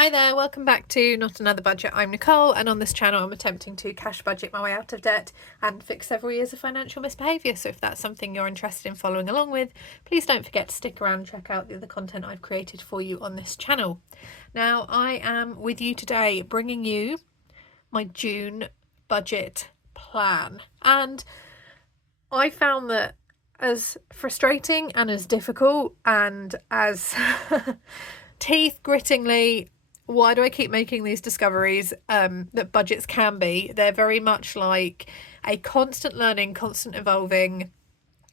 Hi there, welcome back to Not Another Budget. I'm Nicole, and on this channel I'm attempting to cash budget my way out of debt and fix several years of financial misbehaviour. So if that's something you're interested in following along with, please don't forget to stick around and check out the other content I've created for you on this channel. Now, I am with you today bringing you my June budget plan, and I found that as frustrating and as difficult and as teeth-grittingly, why do I keep making these discoveries that budgets can be? They're very much like a constant learning, constant evolving.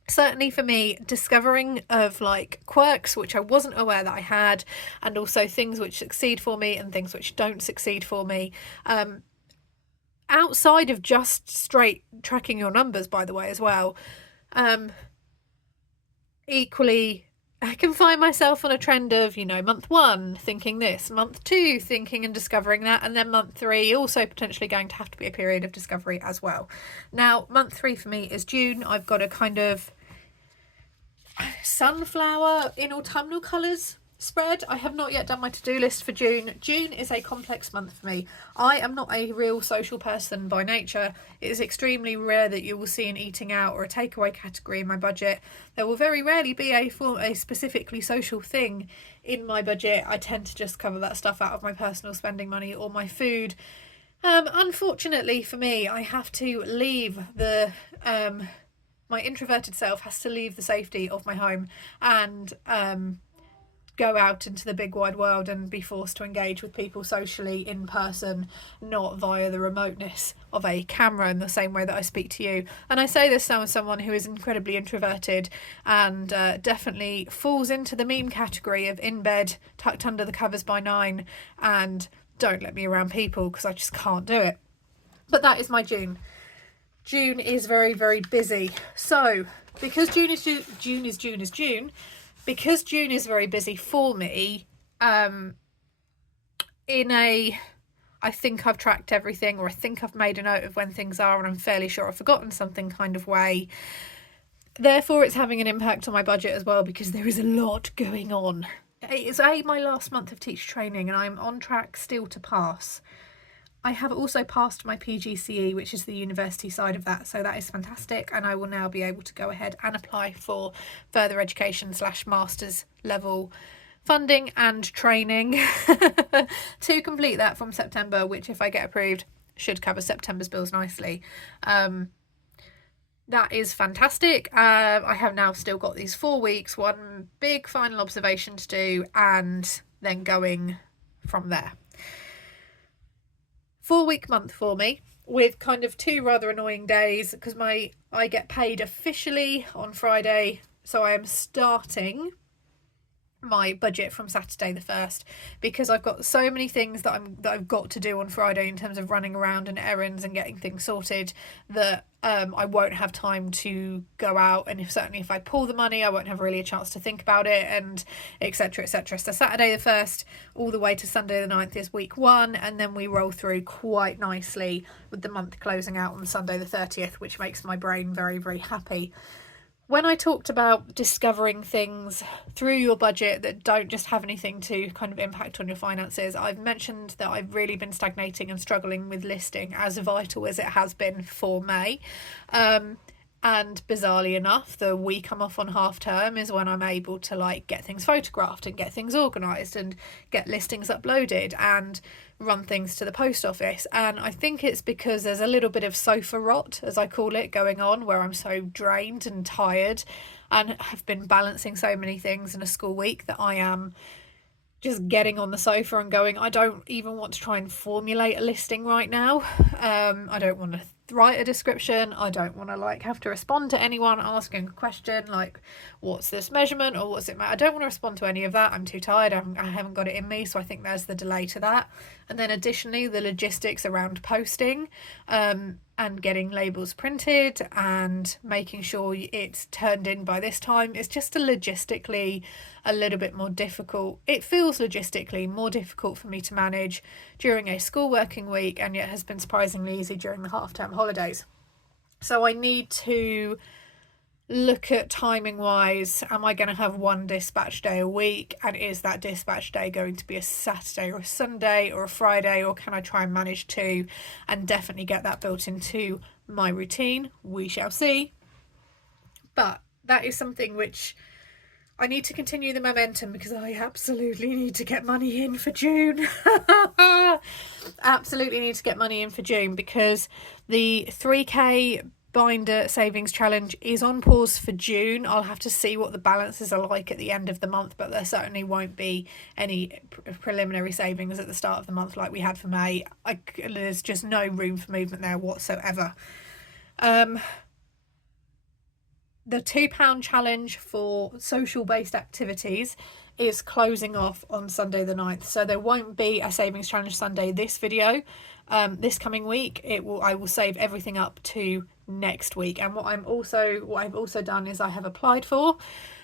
Certainly for me, discovering of like quirks which I wasn't aware that I had, and also things which succeed for me and things which don't succeed for me. Outside of just straight tracking your numbers, by the way, as well. Equally, I can find myself on a trend of, month 1 thinking this, month 2 thinking and discovering that, and then month 3 also potentially going to have to be a period of discovery as well. Now, month 3 for me is June. I've got a kind of sunflower in autumnal colours spread. I have not yet done my to-do list for June. June is a complex month for me. I am not a real social person by nature. It is extremely rare that you will see an eating out or a takeaway category in my budget. There will very rarely be a specifically social thing in my budget. I tend to just cover that stuff out of my personal spending money or my food. Unfortunately for me, I have to leave the my introverted self has to leave the safety of my home and go out into the big wide world and be forced to engage with people socially in person, not via the remoteness of a camera in the same way that I speak to you. And I say this now as someone who is incredibly introverted and definitely falls into the meme category of in bed, tucked under the covers by 9, and don't let me around people because I just can't do it. But that is my June. June is very, very busy. So because June is June, because June is very busy for me, I think I've tracked everything, or I think I've made a note of when things are, and I'm fairly sure I've forgotten something kind of way. Therefore, it's having an impact on my budget as well, because there is a lot going on. It's my last month of teacher training, and I'm on track still to pass. I have also passed my PGCE, which is the university side of that, so that is fantastic, and I will now be able to go ahead and apply for further education / master's level funding and training to complete that from September, which, if I get approved, should cover September's bills nicely. That is fantastic. I have now still got these 4 weeks, one big final observation to do, and then going from there. 4-week month for me, with kind of 2 rather annoying days, because I get paid officially on Friday, so I am starting my budget from Saturday the 1st, because I've got so many things that I've got to do on Friday in terms of running around and errands and getting things sorted, that I won't have time to go out, and certainly if I pull the money, I won't have really a chance to think about it, and etc, etc. So Saturday the 1st all the way to Sunday the 9th is week 1, and then we roll through quite nicely with the month closing out on Sunday the 30th, which makes my brain very, very happy. When I talked about discovering things through your budget that don't just have anything to kind of impact on your finances, I've mentioned that I've really been stagnating and struggling with listing, as vital as it has been for May. And bizarrely enough, the week I'm off on half term is when I'm able to get things photographed and get things organised and get listings uploaded and run things to the post office. And I think it's because there's a little bit of sofa rot, as I call it, going on, where I'm so drained and tired and have been balancing so many things in a school week that I am just getting on the sofa and going, I don't even want to try and formulate a listing right now. I don't want to write a description. I don't want to have to respond to anyone asking a question like, what's this measurement, or what's it? I don't want to respond to any of that. I'm too tired. I haven't got it in me. So I think there's the delay to that. And then additionally, the logistics around posting and getting labels printed and making sure it's turned in by this time. It's just logistically a little bit more difficult. It feels logistically more difficult for me to manage during a school working week, and yet has been surprisingly easy during the half-term holidays. So I need to look at timing wise, am I going to have one dispatch day a week, and is that dispatch day going to be a Saturday or a Sunday or a Friday, or can I try and manage two and definitely get that built into my routine? We shall see. But that is something which I need to continue the momentum, because I absolutely need to get money in for June. Absolutely need to get money in for June, because the 3k binder savings challenge is on pause for June. I'll have to see what the balances are like at the end of the month, but there certainly won't be any preliminary savings at the start of the month like we had for May. There's just no room for movement there whatsoever. The £2 challenge for social based activities is closing off on Sunday the 9th, so there won't be a savings challenge Sunday this video. This coming week I will save everything up to next week. And what I've also done is I have applied for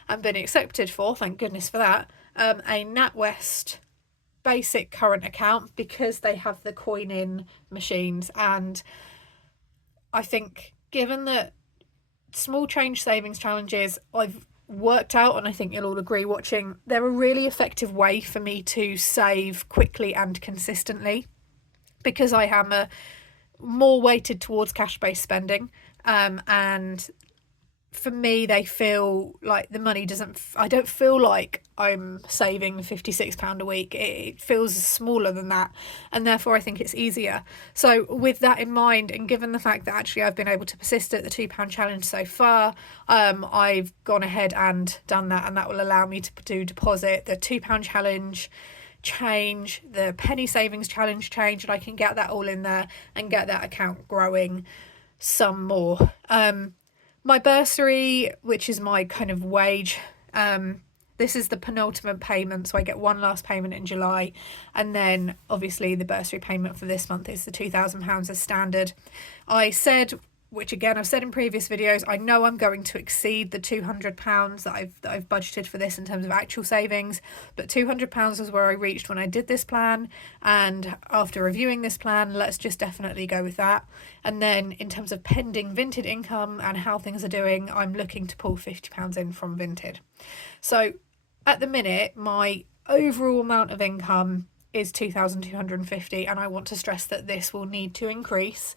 and been accepted for, thank goodness for that, a NatWest basic current account, because they have the coin in machines. And I think, given that small change savings challenges I've worked out, and I think you'll all agree watching, they're a really effective way for me to save quickly and consistently, because I am more weighted towards cash-based spending, and for me they feel like the money I don't feel like I'm saving £56 a week. It feels smaller than that, and therefore I think it's easier. So with that in mind, and given the fact that actually I've been able to persist at the £2 challenge so far, I've gone ahead and done that, and that will allow me to do deposit the £2 challenge change, the penny savings challenge change, and I can get that all in there and get that account growing some more. My bursary, which is my kind of wage, this is the penultimate payment, so I get one last payment in July, and then obviously the bursary payment for this month is the £2,000 as standard. I said, which again I've said in previous videos, I know I'm going to exceed the £200 that I've budgeted for this in terms of actual savings, but £200 was where I reached when I did this plan, and after reviewing this plan, let's just definitely go with that. And then in terms of pending Vinted income and how things are doing, I'm looking to pull £50 in from Vinted. So at the minute, my overall amount of income is £2,250, and I want to stress that this will need to increase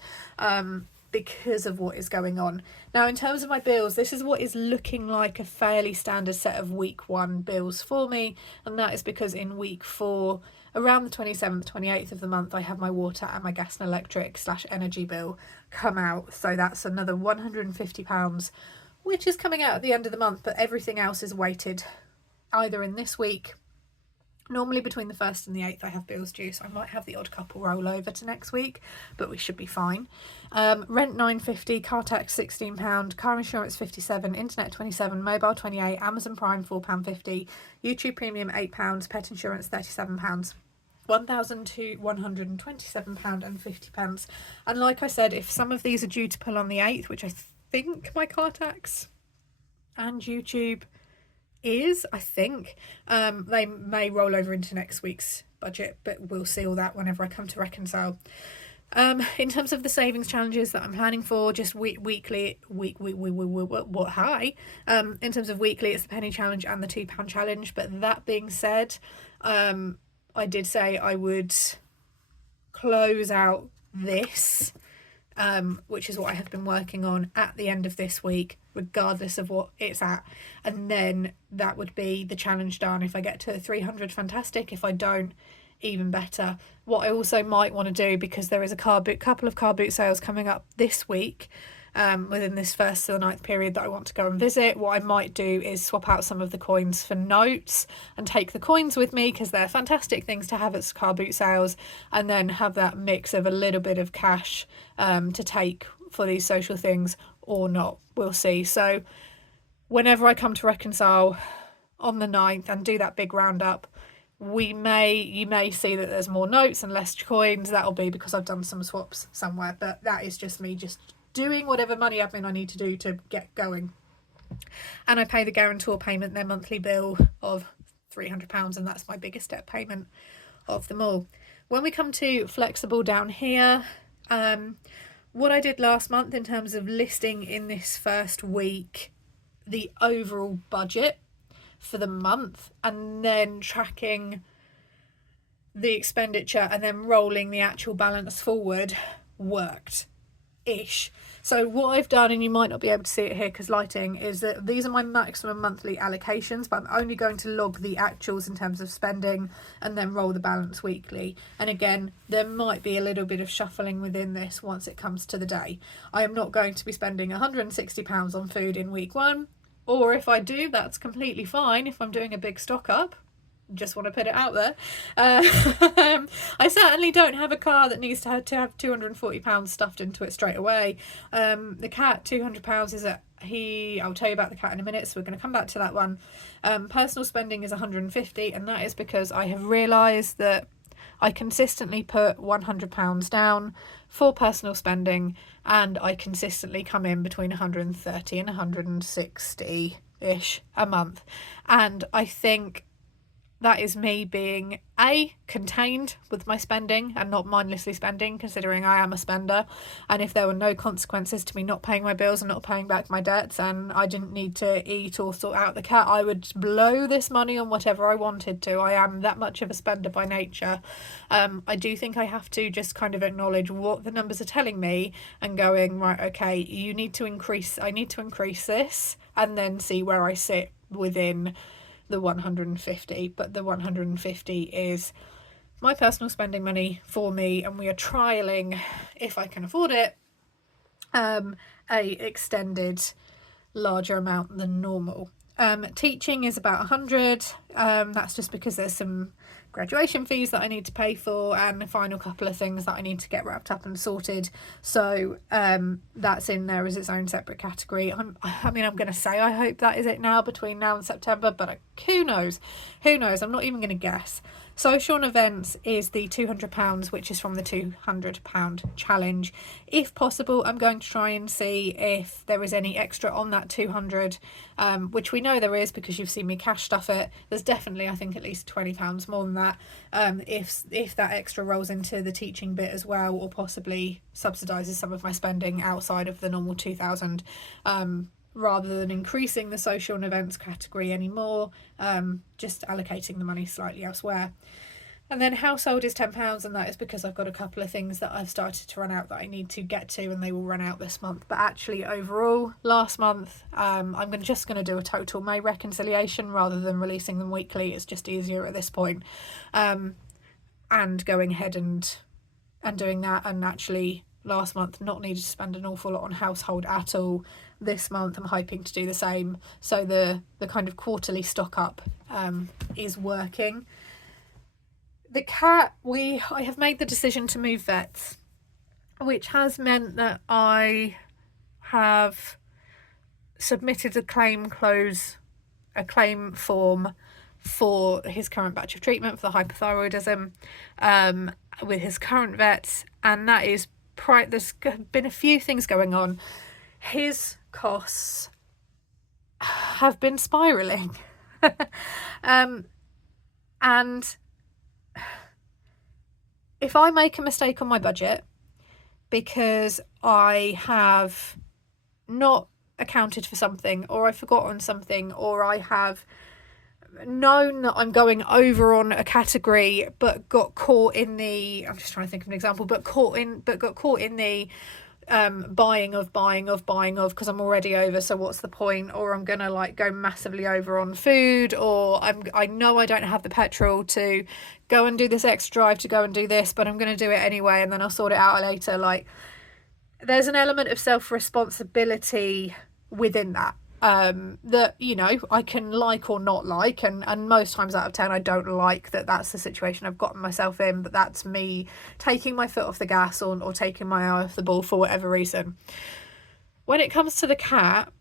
because of what is going on. Now, in terms of my bills, this is what is looking like a fairly standard set of week 1 bills for me, and that is because in week 4, around the 27th, 28th of the month, I have my water and my gas and electric / energy bill come out. So that's another £150, which is coming out at the end of the month, but everything else is weighted either in this week. Normally between the 1st and the 8th I have bills due, so I might have the odd couple roll over to next week, but we should be fine. Rent £9.50, car tax £16, car insurance £57, internet £27, mobile £28, Amazon Prime £4.50, YouTube Premium £8, pet insurance £37, £1,127.50. And like I said, if some of these are due to pull on the 8th, which I think my car tax and YouTube is, I think, they may roll over into next week's budget, but we'll see all that whenever I come to reconcile. In terms of the savings challenges that I'm planning for, just weekly, in terms of weekly, it's the penny challenge and the £2 challenge. But that being said, I did say I would close out this, which is what I have been working on, at the end of this week, regardless of what it's at, and then that would be the challenge done. If I get to 300, fantastic. If I don't, even better. What I also might want to do, because there is a couple of car boot sales coming up this week, within this 1st to the 9th period that I want to go and visit, what I might do is swap out some of the coins for notes and take the coins with me, because they're fantastic things to have at car boot sales, and then have that mix of a little bit of cash to take for these social things or not. We'll see. So whenever I come to reconcile on the 9th and do that big roundup, you may see that there's more notes and less coins. That'll be because I've done some swaps somewhere, but that is just me just doing whatever money admin I need to do to get going. And I pay the guarantor payment, their monthly bill of £300, and that's my biggest debt payment of them all. When we come to flexible down here, what I did last month in terms of listing in this first week the overall budget for the month and then tracking the expenditure and then rolling the actual balance forward worked ish. So what I've done, and you might not be able to see it here because lighting, is that these are my maximum monthly allocations, but I'm only going to log the actuals in terms of spending and then roll the balance weekly. And again, there might be a little bit of shuffling within this once it comes to the day. I am not going to be spending £160 on food in week 1, or if I do, that's completely fine if I'm doing a big stock up. Just want to put it out there. I certainly don't have a car that needs to have £240 stuffed into it straight away. The cat, £200 is I'll tell you about the cat in a minute, so we're going to come back to that one. Personal spending is £150, and that is because I have realised that I consistently put £100 down for personal spending, and I consistently come in between 130 and 160 ish a month. And I think that is me being contained with my spending and not mindlessly spending, considering I am a spender. And if there were no consequences to me not paying my bills and not paying back my debts, and I didn't need to eat or sort out the cat, I would blow this money on whatever I wanted to. I am that much of a spender by nature. I do think I have to just kind of acknowledge what the numbers are telling me and going, right, okay, I need to increase this, and then see where I sit within the 150. But the 150 is my personal spending money for me, and we are trialing, if I can afford it, a extended larger amount than normal. Teaching is about 100. That's just because there's some graduation fees that I need to pay for and the final couple of things that I need to get wrapped up and sorted. So that's in there as its own separate category. I'm going to say I hope that is it now between now and September, but who knows? I'm not even going to guess. Social and events is the £200, which is from the £200 challenge. If possible, I'm going to try and see if there is any extra on that 200, which we know there is because you've seen me cash stuff it. There's definitely, I think, at least £20 more than that. If that extra rolls into the teaching bit as well, or possibly subsidises some of my spending outside of the normal 2,000, rather than increasing the social and events category anymore, just allocating the money slightly elsewhere. And then household is £10, and that is because I've got a couple of things that I've started to run out that I need to get to, and they will run out this month. But actually overall, last month, I'm just going to do a total May reconciliation rather than releasing them weekly. It's just easier at this point. And going ahead and doing that, and actually last month not needed to spend an awful lot on household at all. This month I'm hoping to do the same, so the kind of quarterly stock up is working. The cat, I have made the decision to move vets, which has meant that I have submitted a claim form for his current batch of treatment for the hypothyroidism with his current vets, and that is there's been a few things going on. His costs have been spiralling. And if I make a mistake on my budget because I have not accounted for something, or I've forgotten something, or I have known that I'm going over on a category but got caught in the, I'm just trying to think of an example, but got caught in the buying of because I'm already over, so what's the point? Or I'm gonna go massively over on food, or I know I don't have the petrol to go and do this extra drive to go and do this, but I'm gonna do it anyway and then I'll sort it out later. There's an element of self-responsibility within that that I can like or not like, and most times out of 10 I don't like that's the situation I've gotten myself in, but that's me taking my foot off the gas or taking my eye off the ball for whatever reason. When it comes to the cat,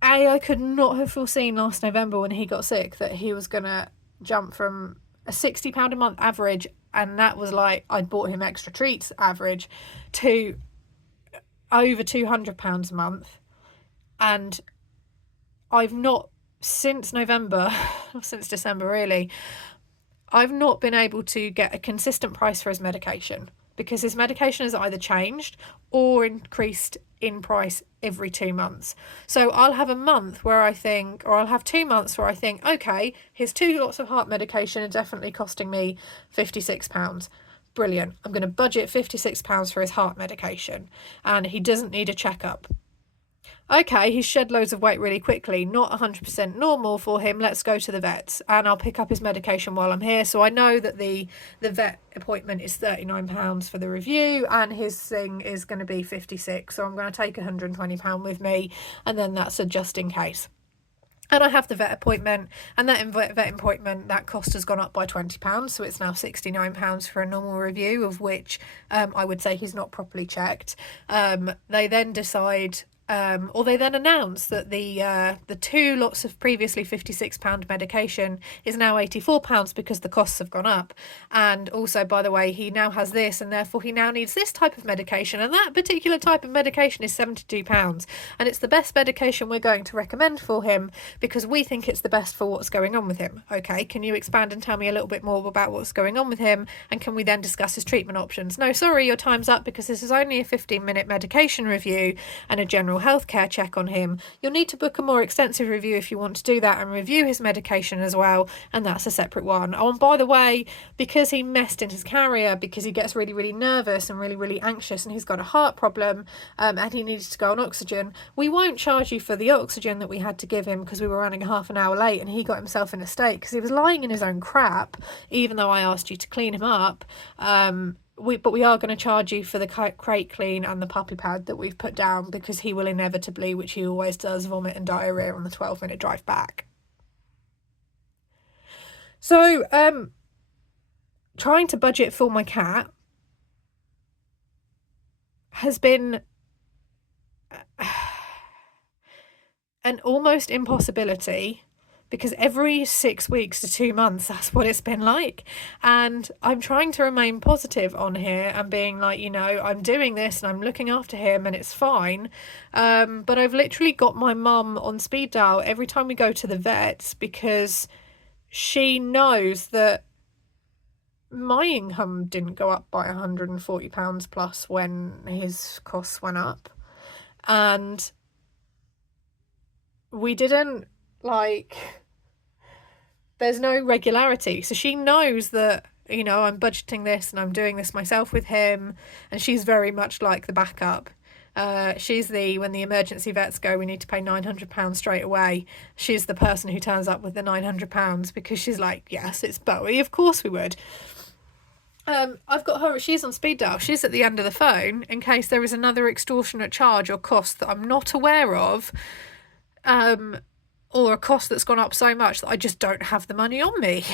I could not have foreseen last November when he got sick that he was gonna jump from a £60 a month average, and that was I'd bought him extra treats average, to over £200 a month. And I've not, since November, or since December really, I've not been able to get a consistent price for his medication, because his medication has either changed or increased in price every 2 months. So I'll have a month where I think, or I'll have 2 months where I think, okay, his 2 lots of heart medication are definitely costing me £56. Brilliant. I'm going to budget £56 for his heart medication, and he doesn't need a checkup. Okay, he's shed loads of weight really quickly, not 100% normal for him, let's go to the vets, and I'll pick up his medication while I'm here. So I know that the vet appointment is £39 for the review, and his thing is going to be 56, so I'm going to take £120 with me, and then that's a just in case. And I have the vet appointment, and that vet appointment, that cost has gone up by £20, so it's now £69 for a normal review, of which I would say he's not properly checked. They then decide, or they then announce that the 2 lots of previously £56 medication is now £84 because the costs have gone up. And also, by the way, he now has this, and therefore he now needs this type of medication, and that particular type of medication is £72, and it's the best medication we're going to recommend for him because we think it's the best for what's going on with him. Okay, can you expand and tell me a little bit more about what's going on with him, and can we then discuss his treatment options? No, sorry, your time's up, because this is only a 15-minute medication review and a general healthcare check on him. You'll need to book a more extensive review if you want to do that, and review his medication as well, and that's a separate one. Oh, and by the way, because he messed in his carrier, because he gets really, really nervous and really, really anxious, and he's got a heart problem, and he needed to go on oxygen, we won't charge you for the oxygen that we had to give him because we were running half an hour late, and he got himself in a state because he was lying in his own crap, even though I asked you to clean him up. But we are going to charge you for the crate clean and the puppy pad that we've put down, because he will inevitably, which he always does, vomit and diarrhea on the 12-minute drive back. So, trying to budget for my cat has been an almost impossibility, because every 6 weeks to 2 months, that's what it's been like. And I'm trying to remain positive on here and being like, you know, I'm doing this and I'm looking after him and it's fine. But I've literally got my mum on speed dial every time we go to the vets, because she knows that my income didn't go up by £140 plus when his costs went up. And we didn't, like, there's no regularity. So she knows that, you know, I'm budgeting this and I'm doing this myself with him, and she's very much like the backup. She's when the emergency vets go, we need to pay £900 straight away, she's the person who turns up with the £900, because she's like, yes, it's Bowie, of course we would. I've got her, she's on speed dial, she's at the end of the phone in case there is another extortionate charge or cost that I'm not aware of, or a cost that's gone up so much that I just don't have the money on me.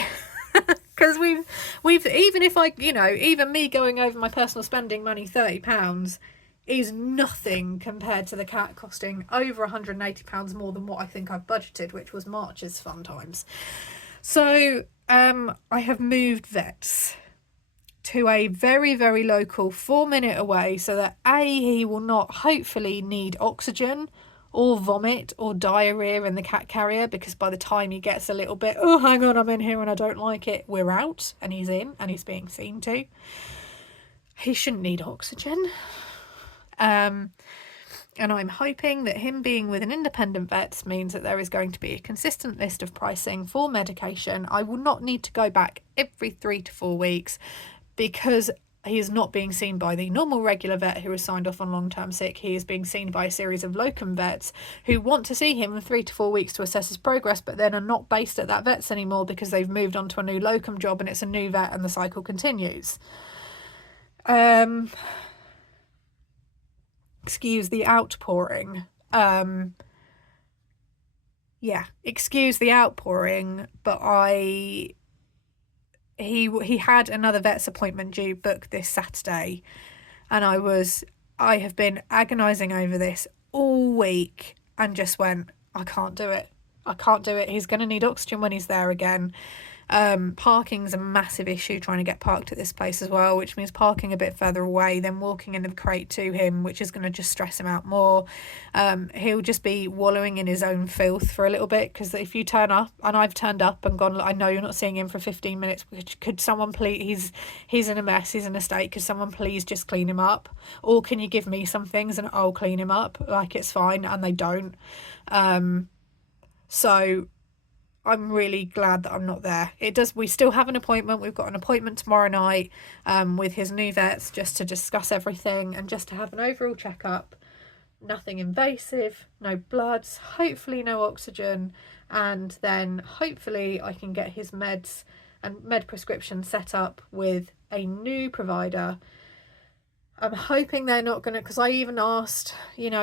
Because we've even if I, you know, even me going over my personal spending money £30 is nothing compared to the cat costing over £180 more than what I think I've budgeted, which was March's fun times. So I have moved vets to a very, very local 4-minute away, so that he will not hopefully need oxygen or vomit or diarrhea in the cat carrier, because by the time he gets a little bit, oh, hang on, I'm in here and I don't like it, we're out and he's in and he's being seen to. He shouldn't need oxygen. And I'm hoping that him being with an independent vet means that there is going to be a consistent list of pricing for medication. I will not need to go back every 3 to 4 weeks, because he is not being seen by the normal regular vet who is signed off on long-term sick. He is being seen by a series of locum vets who want to see him in 3 to 4 weeks to assess his progress, but then are not based at that vet's anymore because they've moved on to a new locum job and it's a new vet, and the cycle continues. Excuse the outpouring. Excuse the outpouring, but he had another vet's appointment due booked this Saturday, and I have been agonising over this all week and just went, I can't do it. He's going to need oxygen when he's there again. Parking's a massive issue trying to get parked at this place as well, which means parking a bit further away, then walking in the crate to him, which is going to just stress him out more. He'll just be wallowing in his own filth for a little bit, because if you turn up, and I've turned up and gone, I know you're not seeing him for 15 minutes, could someone please, he's in a mess, he's in a state, could someone please just clean him up, or can you give me some things and I'll clean him up, like, it's fine. And they don't. So I'm really glad that I'm not there. We still have an appointment. We've got an appointment tomorrow night with his new vets, just to discuss everything and just to have an overall checkup. Nothing invasive, no bloods, hopefully no oxygen, and then hopefully I can get his meds and med prescription set up with a new provider. I'm hoping they're not going to, because I even asked,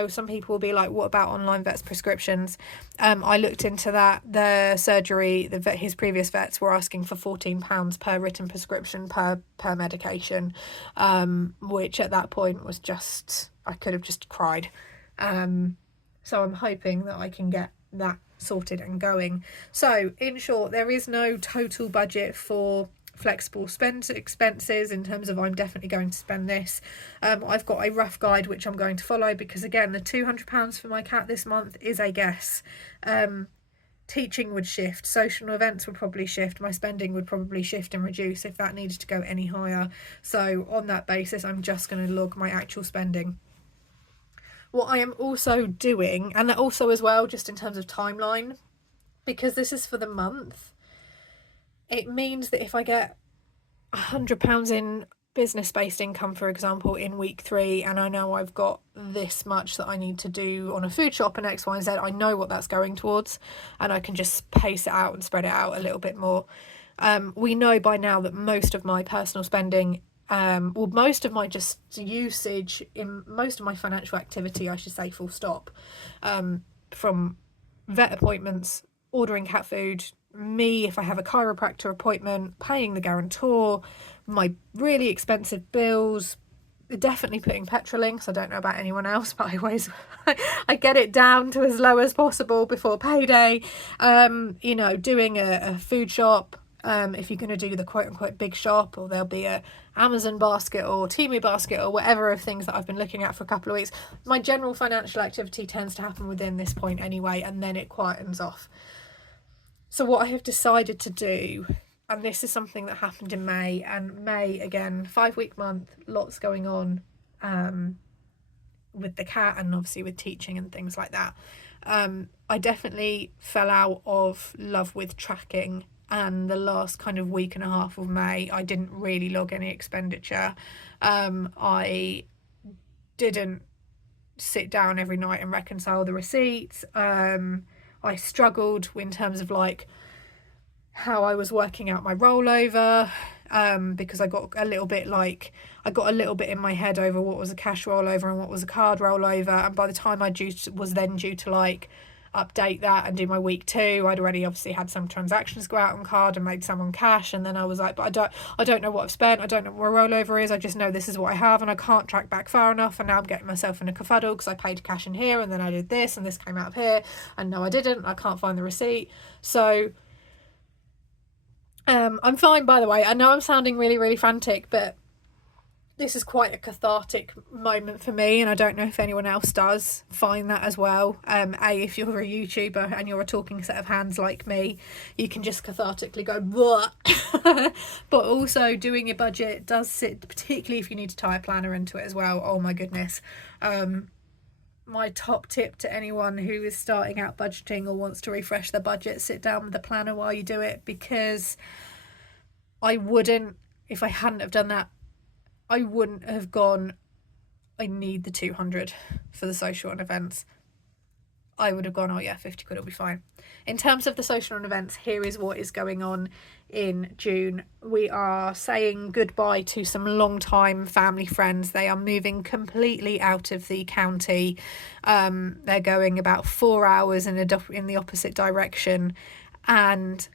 some people will be like, what about online vets prescriptions? I looked into that. The surgery, his previous vets were asking for £14 per written prescription per medication, which at that point was just, I could have just cried. So I'm hoping that I can get that sorted and going. So in short, there is no total budget for flexible spend expenses in terms of I'm definitely going to spend this. I've got a rough guide which I'm going to follow, because again, the £200 for my cat this month is a guess. Teaching would shift, social events would probably shift, my spending would probably shift and reduce if that needed to go any higher. So on that basis, I'm just going to log my actual spending. What I am also doing, and also as well, just in terms of timeline, because this is for the month, it means that if I get £100 in business-based income, for example, in week 3, and I know I've got this much that I need to do on a food shop and X, Y, and Z, I know what that's going towards, and I can just pace it out and spread it out a little bit more. We know by now that most of my personal spending, most of my just usage in most of my financial activity, I should say, full stop, from vet appointments, ordering cat food, me if I have a chiropractor appointment, paying the guarantor, my really expensive bills, definitely putting petrol in, because I don't know about anyone else, but I get it down to as low as possible before payday. Doing a food shop, if you're going to do the quote-unquote big shop, or there'll be a Amazon basket or Temu basket or whatever of things that I've been looking at for a couple of weeks. My general financial activity tends to happen within this point anyway, and then it quietens off. So what I have decided to do, and this is something that happened in May, and May, again, 5-week month, lots going on with the cat and obviously with teaching and things like that. I definitely fell out of love with tracking, and the last kind of week and a half of May, I didn't really log any expenditure. I didn't sit down every night and reconcile the receipts. I struggled in terms of like how I was working out my rollover, because I got a little bit in my head over what was a cash rollover and what was a card rollover, and by the time I was due to like update that and do my week 2, I'd already obviously had some transactions go out on card and made some on cash, and then I was like, but I don't know what I've spent, I don't know what my rollover is, I just know this is what I have, and I can't track back far enough, and now I'm getting myself in a kerfuddle because I paid cash in here and then I did this and this came out of here, and no I didn't, I can't find the receipt. So I'm fine, by the way. I know I'm sounding really, really frantic, but this is quite a cathartic moment for me, and I don't know if anyone else does find that as well. If you're a YouTuber and you're a talking set of hands like me, you can just cathartically go what. But also doing your budget does sit, particularly if you need to tie a planner into it as well. Oh my goodness. My top tip to anyone who is starting out budgeting or wants to refresh their budget, sit down with a planner while you do it, because if I hadn't have done that, I wouldn't have gone, I need the 200 for the social and events. I would have gone, oh yeah, 50 quid will be fine. In terms of the social and events, here is what is going on in June. We are saying goodbye to some long-time family friends. They are moving completely out of the county. They're going about 4 hours in the opposite direction, and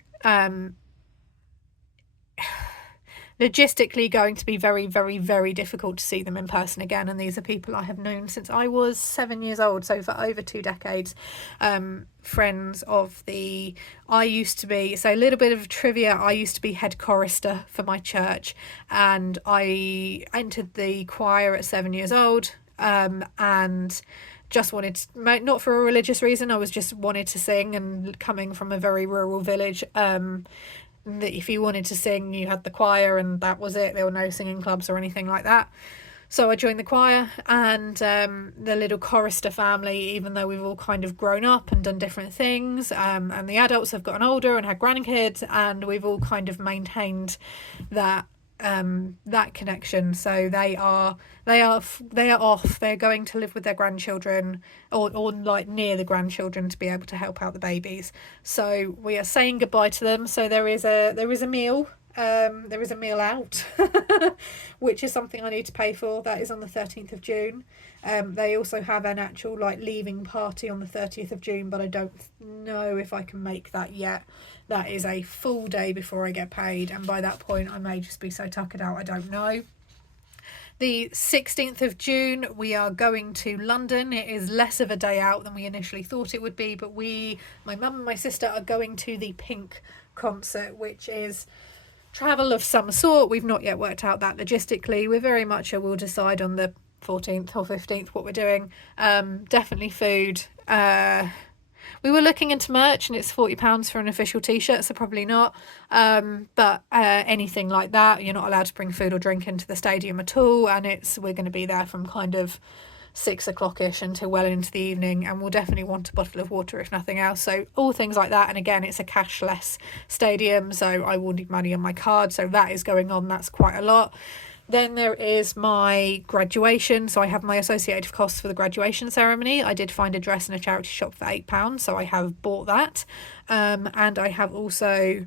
logistically going to be very, very, very difficult to see them in person again. And these are people I have known since I was 7 years old, so for over 2 decades. Friends of the, I used to be, so a little bit of trivia, I used to be head chorister for my church, and I entered the choir at 7 years old, and just wanted to, not for a religious reason, I was just wanted to sing, and coming from a very rural village, that if you wanted to sing, you had the choir and that was it. There were no singing clubs or anything like that. So I joined the choir, and the little chorister family, even though we've all kind of grown up and done different things, and the adults have gotten older and had grandkids, and we've all kind of maintained that that connection. So they are off. They're going to live with their grandchildren, or like near the grandchildren, to be able to help out the babies. So we are saying goodbye to them. So there is a meal. There is a meal out, which is something I need to pay for. That is on the 13th of June. They also have an actual like leaving party on the 30th of June, but I don't know if I can make that yet. That is a full day before I get paid, and by that point I may just be so tuckered out I don't know. The 16th of June, we are going to London. It is less of a day out than we initially thought it would be, but my mum and my sister, are going to the Pink concert, which is travel of some sort. We've not yet worked out that logistically. We're very much we'll decide on the 14th or 15th what we're doing. Definitely food. We were looking into merch, and it's £40 for an official t-shirt, so probably not. But anything like that, you're not allowed to bring food or drink into the stadium at all, and we're going to be there from kind of 6 o'clock-ish until well into the evening, and we'll definitely want a bottle of water if nothing else. So all things like that. And again, it's a cashless stadium, so I will need money on my card, so that is going on. That's quite a lot. Then there is my graduation. So I have my associated costs for the graduation ceremony. I did find a dress in a charity shop for £8, so I have bought that. And I have also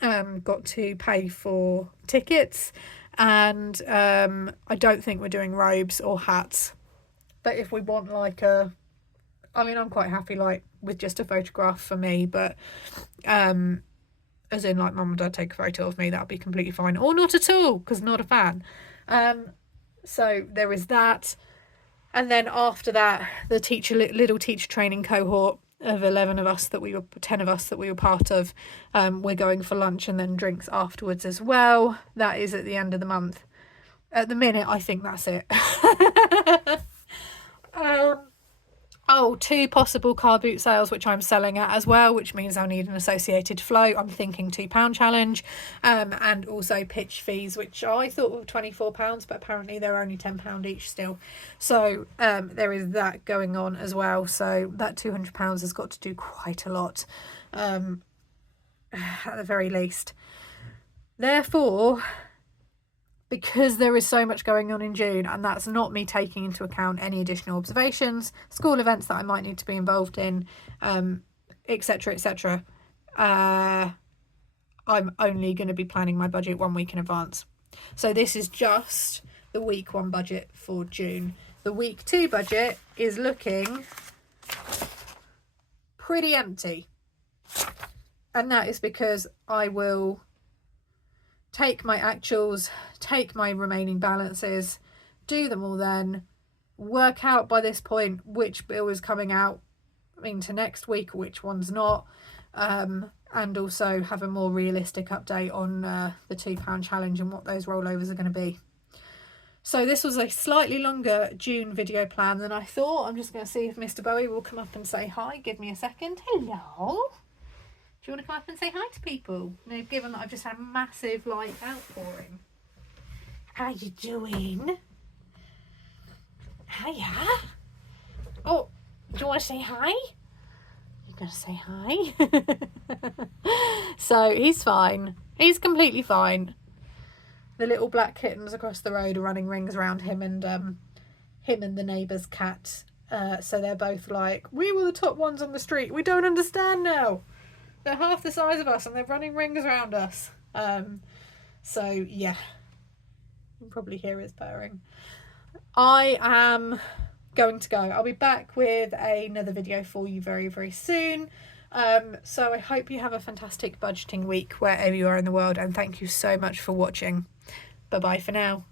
got to pay for tickets. And I don't think we're doing robes or hats. But if we want I'm quite happy with just a photograph for me, but as in mum and dad take a photo of me, that'll be completely fine, or not at all, because not a fan. So there is that. And then after that, the little teacher training cohort of 10 of us that we were part of, we're going for lunch and then drinks afterwards as well. That is at the end of the month. At the minute, I think that's it. 2 possible car boot sales, which I'm selling at as well, which means I'll need an associated float. I'm thinking £2 challenge, and also pitch fees, which I thought were £24, but apparently they're only £10 each still. So there is that going on as well. So that £200 has got to do quite a lot, at the very least. Therefore, because there is so much going on in June, and that's not me taking into account any additional observations, school events that I might need to be involved in, etc., etc., I'm only going to be planning my budget 1 week in advance. So this is just the week 1 budget for June. The week 2 budget is looking pretty empty, and that is because I will take my actuals, take my remaining balances, do them all then, work out by this point which bill is coming out into next week, which one's not, and also have a more realistic update on the £2 challenge and what those rollovers are going to be. So this was a slightly longer June video plan than I thought. I'm just going to see if Mr. Bowie will come up and say hi. Give me a second. Hello. Do you want to come up and say hi to people? No, given that I've just had a massive outpouring. How you doing? Hiya. Oh, do you want to say hi? You're going to say hi? So he's fine. He's completely fine. The little black kittens across the road are running rings around him and the neighbour's cat. So they're both like, we were the top ones on the street. We don't understand now. They're half the size of us and they're running rings around us. So yeah, you can probably hear his purring. I am going to go. I'll be back with another video for you very, very soon. So I hope you have a fantastic budgeting week wherever you are in the world, and thank you so much for watching. Bye bye for now.